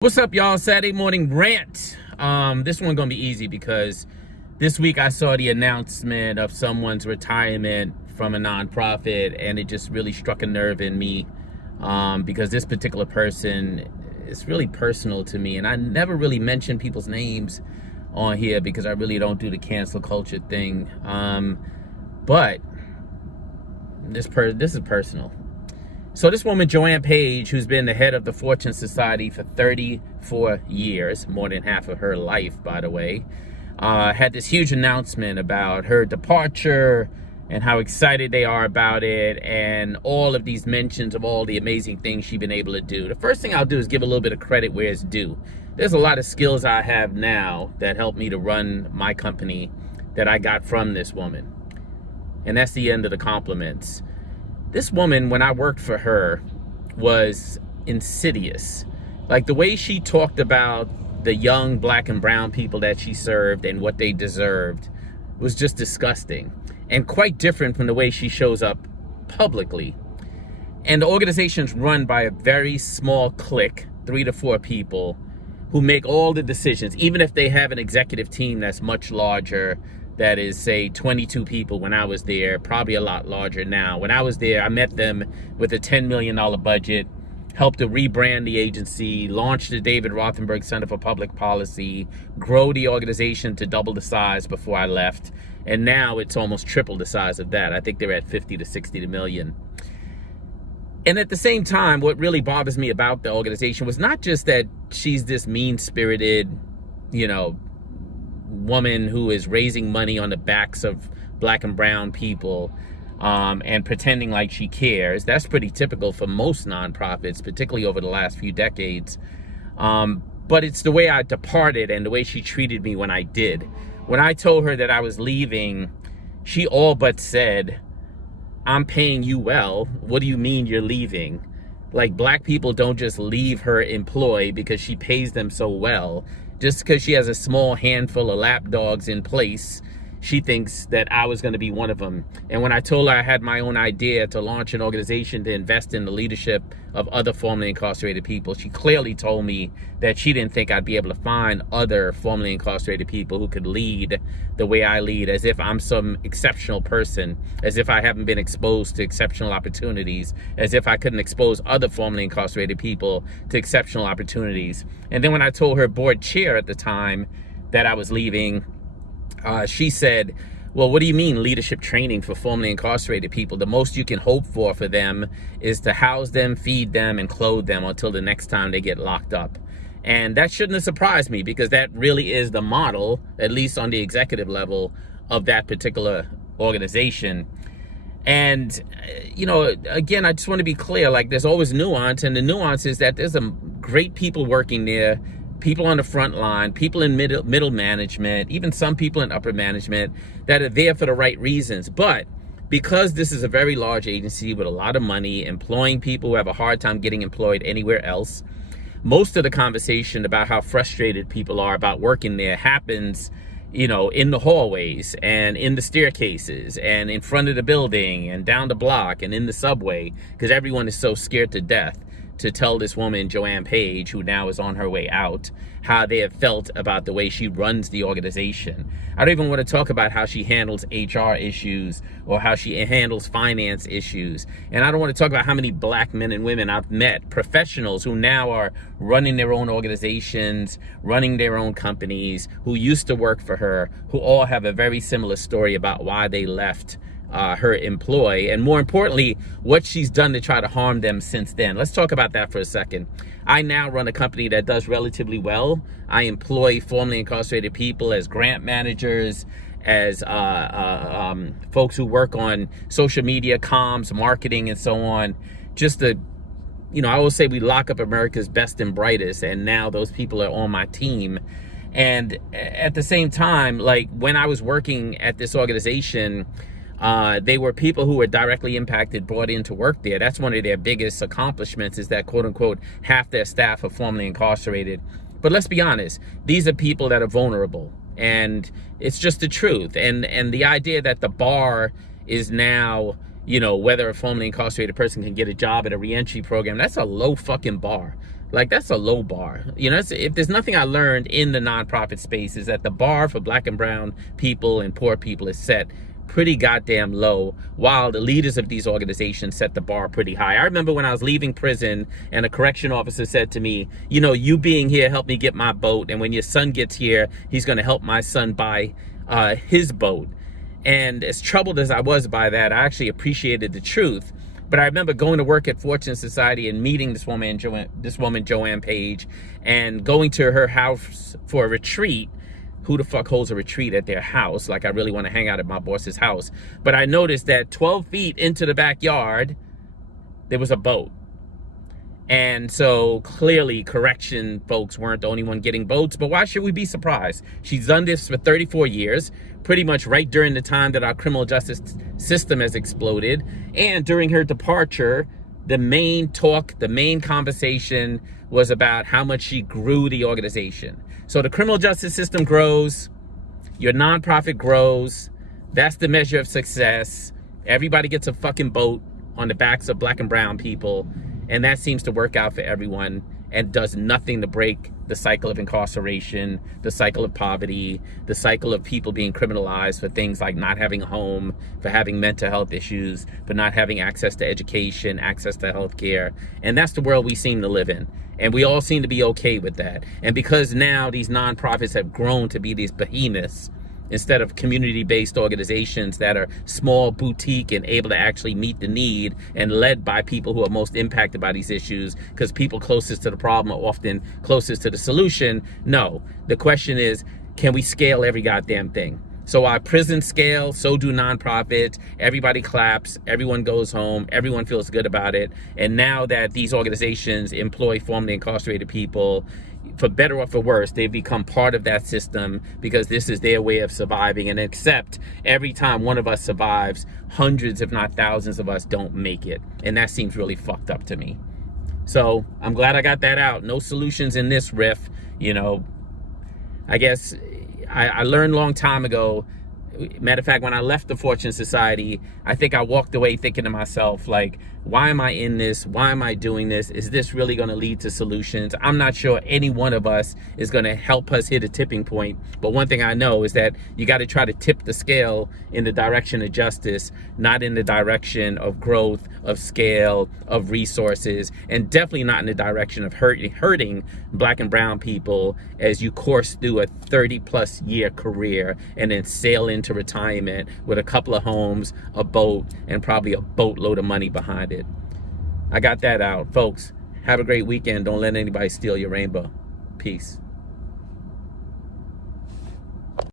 What's up, y'all? Saturday morning rant. This one gonna be easy because this week I saw the announcement of someone's retirement from a nonprofit, and it just really struck a nerve in me because this particular person is really personal to me, and I never really mention people's names on here because I really don't do the cancel culture thing. But this is personal. So this woman, Joanne Page, who's been the head of the Fortune Society for 34 years, more than half of her life, by the way, had this huge announcement about her departure and how excited they are about it, and all of these mentions of all the amazing things she's been able to do. The first thing I'll do is give a little bit of credit where it's due. There's a lot of skills I have now that help me to run my company that I got from this woman. And that's the end of the compliments. This woman, when I worked for her, was insidious. Like the way she talked about the young black and brown people that she served and what they deserved was just disgusting and quite different from the way she shows up publicly. And the organization's run by a very small clique, 3 to 4 people, who make all the decisions, even if they have an executive team that's much larger. That is, say, 22 people when I was there, probably a lot larger now. When I was there, I met them with a $10 million budget, helped to rebrand the agency, launch the David Rothenberg Center for Public Policy, grow the organization to double the size before I left. And now it's almost triple the size of that. I think they're at 50 to 60 million. And at the same time, what really bothers me about the organization was not just that she's this mean-spirited, woman who is raising money on the backs of black and brown people and pretending like she cares. That's pretty typical for most nonprofits, particularly over the last few decades. But it's the way I departed and the way she treated me when I did. When I told her that I was leaving, she all but said, "I'm paying you well. What do you mean you're leaving?" Like, black people don't just leave her employ because she pays them so well. Just because she has a small handful of lapdogs in place, she thinks that I was going to be one of them. And when I told her I had my own idea to launch an organization to invest in the leadership of other formerly incarcerated people, she clearly told me that she didn't think I'd be able to find other formerly incarcerated people who could lead the way I lead, as if I'm some exceptional person, as if I haven't been exposed to exceptional opportunities, as if I couldn't expose other formerly incarcerated people to exceptional opportunities. And then when I told her board chair at the time that I was leaving, she said, "Well, what do you mean leadership training for formerly incarcerated people? The most you can hope for them is to house them, feed them, and clothe them until the next time they get locked up." And that shouldn't have surprised me, because that really is the model, at least on the executive level, of that particular organization. And, again, I just want to be clear, like, there's always nuance, and the nuance is that there's some great people working there, people on the front line, people in middle management, even some people in upper management that are there for the right reasons. But because this is a very large agency with a lot of money, employing people who have a hard time getting employed anywhere else, most of the conversation about how frustrated people are about working there happens, in the hallways and in the staircases and in front of the building and down the block and in the subway, because everyone is so scared to death to tell this woman, Joanne Page, who now is on her way out, how they have felt about the way she runs the organization. I don't even want to talk about how she handles HR issues or how she handles finance issues. And I don't want to talk about how many black men and women I've met, professionals who now are running their own organizations, running their own companies, who used to work for her, who all have a very similar story about why they left her employ, and more importantly, what she's done to try to harm them since then. Let's talk about that for a second. I now run a company that does relatively well. I employ formerly incarcerated people as grant managers, as folks who work on social media, comms, marketing, and so on. Just to, I always say we lock up America's best and brightest, and now those people are on my team. And at the same time, like, when I was working at this organization, they were people who were directly impacted, brought in to work there. That's one of their biggest accomplishments, is that, quote unquote, half their staff are formerly incarcerated. But let's be honest, these are people that are vulnerable, and it's just the truth. And the idea that the bar is now, whether a formerly incarcerated person can get a job at a reentry program, that's a low fucking bar. Like, that's a low bar. You know, if there's nothing I learned in the nonprofit space, is that the bar for black and brown people and poor people is set pretty goddamn low, while the leaders of these organizations set the bar pretty high. I remember when I was leaving prison and a correction officer said to me, you know, you being here helped me get my boat, and when your son gets here, he's going to help my son buy his boat. And as troubled as I was by that, I actually appreciated the truth. But I remember going to work at Fortune Society and meeting this woman, Joanne Page, and going to her house for a retreat. Who the fuck holds a retreat at their house? Like, I really want to hang out at my boss's house. But I noticed that 12 feet into the backyard, there was a boat. And so clearly correction folks weren't the only one getting boats, but why should we be surprised? She's done this for 34 years, pretty much right during the time that our criminal justice system has exploded. And during her departure, the main talk, the main conversation was about how much she grew the organization. So the criminal justice system grows, your nonprofit grows, that's the measure of success. Everybody gets a fucking boat on the backs of black and brown people. And that seems to work out for everyone and does nothing to break the cycle of incarceration, the cycle of poverty, the cycle of people being criminalized for things like not having a home, for having mental health issues, for not having access to education, access to healthcare. And that's the world we seem to live in. And we all seem to be okay with that. And because now these nonprofits have grown to be these behemoths, instead of community-based organizations that are small, boutique, and able to actually meet the need and led by people who are most impacted by these issues, because people closest to the problem are often closest to the solution. No, the question is, can we scale every goddamn thing? So our prisons scale, so do nonprofits. Everybody claps, everyone goes home, everyone feels good about it. And now that these organizations employ formerly incarcerated people, for better or for worse, they've become part of that system because this is their way of surviving. And except every time one of us survives, hundreds if not thousands of us don't make it. And that seems really fucked up to me. So I'm glad I got that out. No solutions in this riff. You know, I guess I learned a long time ago. Matter of fact, when I left the Fortune Society, I think I walked away thinking to myself, like, why am I in this? Why am I doing this? Is this really going to lead to solutions? I'm not sure any one of us is going to help us hit a tipping point. But one thing I know is that you got to try to tip the scale in the direction of justice, not in the direction of growth, of scale, of resources, and definitely not in the direction of hurting black and brown people as you course through a 30-plus year career and then sail into retirement with a couple of homes, a boat, and probably a boatload of money behind it. I got that out. Folks, have a great weekend. Don't let anybody steal your rainbow. Peace.